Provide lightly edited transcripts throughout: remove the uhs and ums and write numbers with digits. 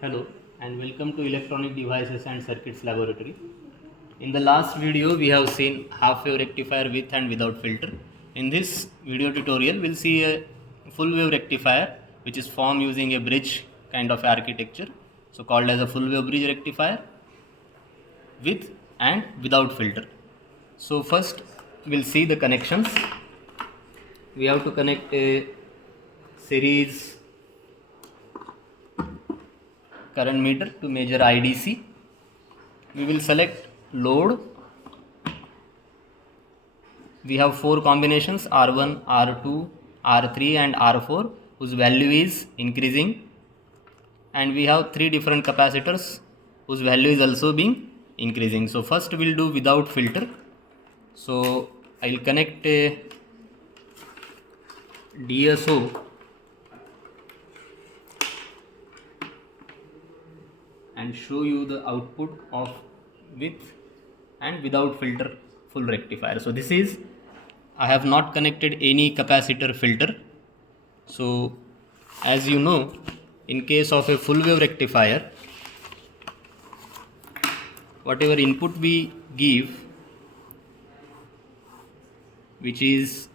Hello and welcome to Electronic Devices and Circuits Laboratory. In the last video we have seen half wave rectifier with and without filter. In this video tutorial we'll see a full wave rectifier which is formed using a bridge kind of architecture, so called as a full wave bridge rectifier with and without filter. So first we'll see the connections. We have to connect a series current meter to measure IDC. We will select load. We have four combinations R1, R2, R3 and R4 whose value is increasing, and we have three different capacitors whose value is also being increasing. So first we will do without filter. So I will connect a DSO and show you the output of with and without filter full rectifier. So this is, I have not connected any capacitor filter. So as you know, in case of a full wave rectifier, whatever input we give, which is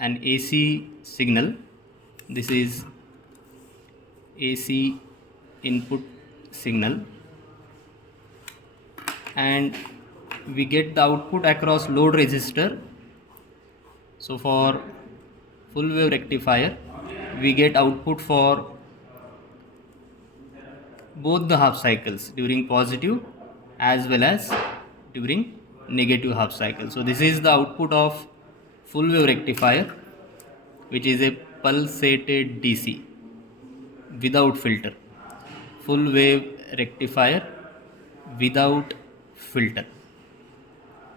an AC signal, this is AC input signal, and we get the output across load resistor. So for full wave rectifier we get output for both the half cycles, during positive as well as during negative half cycle. So this is the output of full wave rectifier, which is a pulsated DC without filter. Full wave rectifier without filter.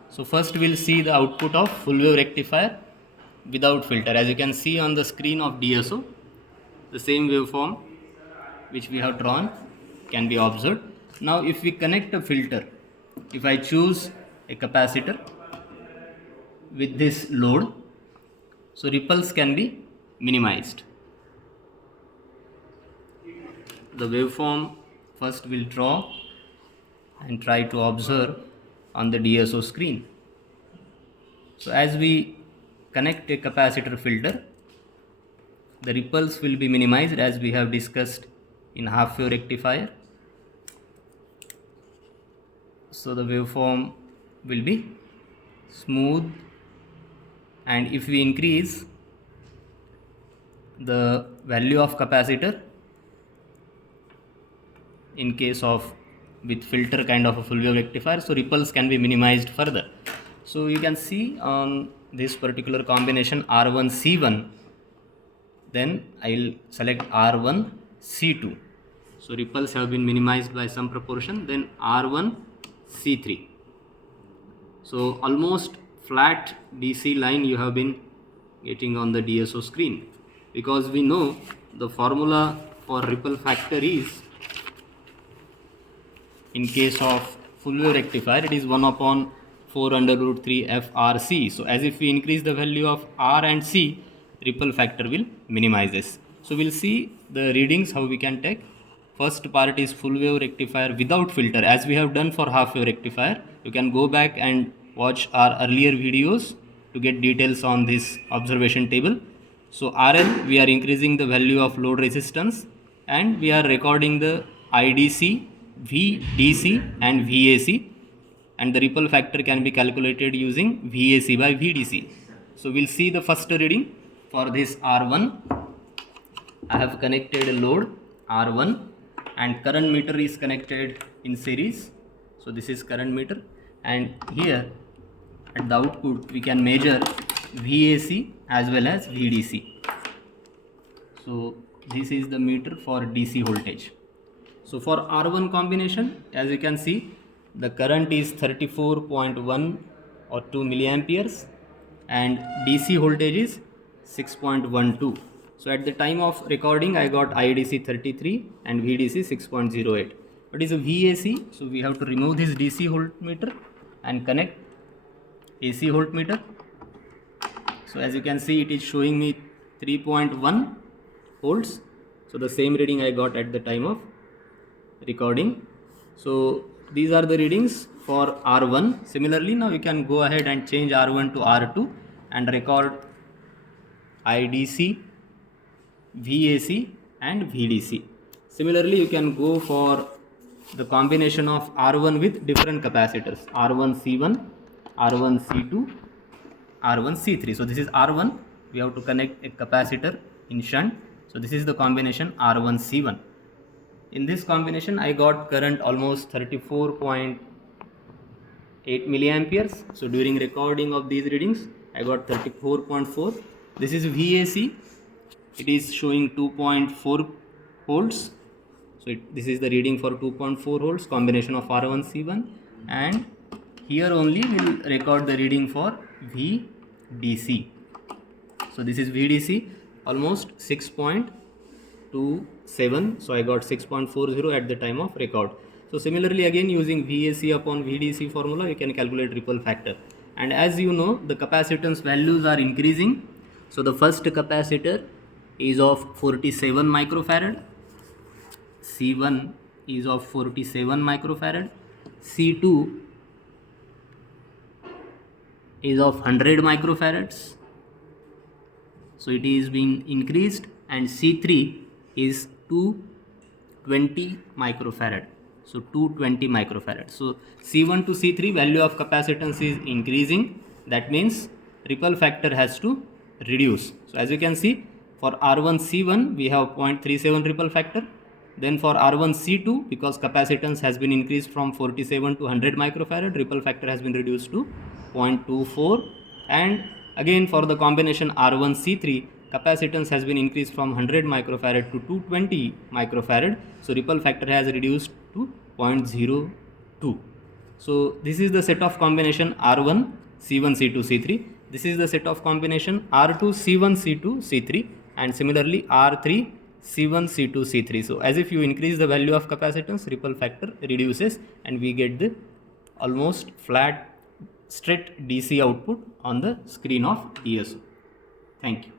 So first we'll see the output of full wave rectifier without filter. As you can see on the screen of DSO, the same waveform which we have drawn can be observed. Now if we connect a filter, if I choose a capacitor with this load, so ripples can be minimized. The waveform first we'll draw and try to observe on the DSO screen. So as we connect a capacitor filter, the ripples will be minimized as we have discussed in half wave rectifier. So the waveform will be smooth, and if we increase the value of capacitor in case of with filter kind of a full wave rectifier, so ripples can be minimized further. So you can see on this particular combination R1 C1, then I will select R1 C2, so ripples have been minimized by some proportion. Then R1 C3, so almost flat DC line you have been getting on the DSO screen, because we know the formula for ripple factor is, in case of full wave rectifier, it is 1 upon 4 under root 3 FRC. So as if we increase the value of R and C, ripple factor will minimize this. So we'll see the readings how we can take. First part is full wave rectifier without filter, as we have done for half wave rectifier. You can go back and watch our earlier videos to get details on this observation table. So RL, we are increasing the value of load resistance, and we are recording the IDC, VDC and VAC, and the ripple factor can be calculated using VAC by VDC. So we'll see the first reading for this R1. I have connected a load R1 and current meter is connected in series. So this is current meter, and here at the output we can measure VAC as well as VDC. So this is the meter for DC voltage. So for R1 combination, as you can see, the current is 34.1 or 2 milliamperes and DC voltage is 6.12. So at the time of recording I got IDC 33 and VDC 6.08. What is a VAC? So we have to remove this DC voltmeter and connect AC voltmeter. So as you can see, it is showing me 3.1 volts. So the same reading I got at the time of recording. So these are the readings for R1. Similarly, now you can go ahead and change R1 to R2 and record IDC, VAC and VDC. Similarly, you can go for the combination of R1 with different capacitors, R1C1, R1C2, R1C3. So this is R1, we have to connect a capacitor in shunt. So this is the combination R1C1. In this combination I got current almost 34.8 milliamperes. So during recording of these readings I got 34.4. This is VAC, it is showing 2.4 volts. So this is the reading for 2.4 volts, combination of R1C1, and here only we will record the reading for VDC. So this is VDC, almost 6.27. So I got 6.40 at the time of record. So similarly, again using VAC upon VDC formula, you can calculate ripple factor. And as you know, the capacitance values are increasing. So the first capacitor is of 47 microfarad. C1 is of 47 microfarad. C2 is of 100 microfarads. So it is being increased, and C3 is 220 microfarad. So 220 microfarad. So C1 to C3 value of capacitance is increasing. That means ripple factor has to reduce. So as you can see, for R1 C1 we have 0.37 ripple factor. Then for R1 C2, because capacitance has been increased from 47 to 100 microfarad, ripple factor has been reduced to 0.24. And again for the combination R1 C3, capacitance has been increased from 100 microfarad to 220 microfarad. So ripple factor has reduced to 0.02. So this is the set of combination R1 C1 C2 C3. This is the set of combination R2 C1 C2 C3, and similarly R3 C1 C2 C3. So as if you increase the value of capacitance, ripple factor reduces, and we get the almost flat straight DC output on the screen of ESO. Thank you.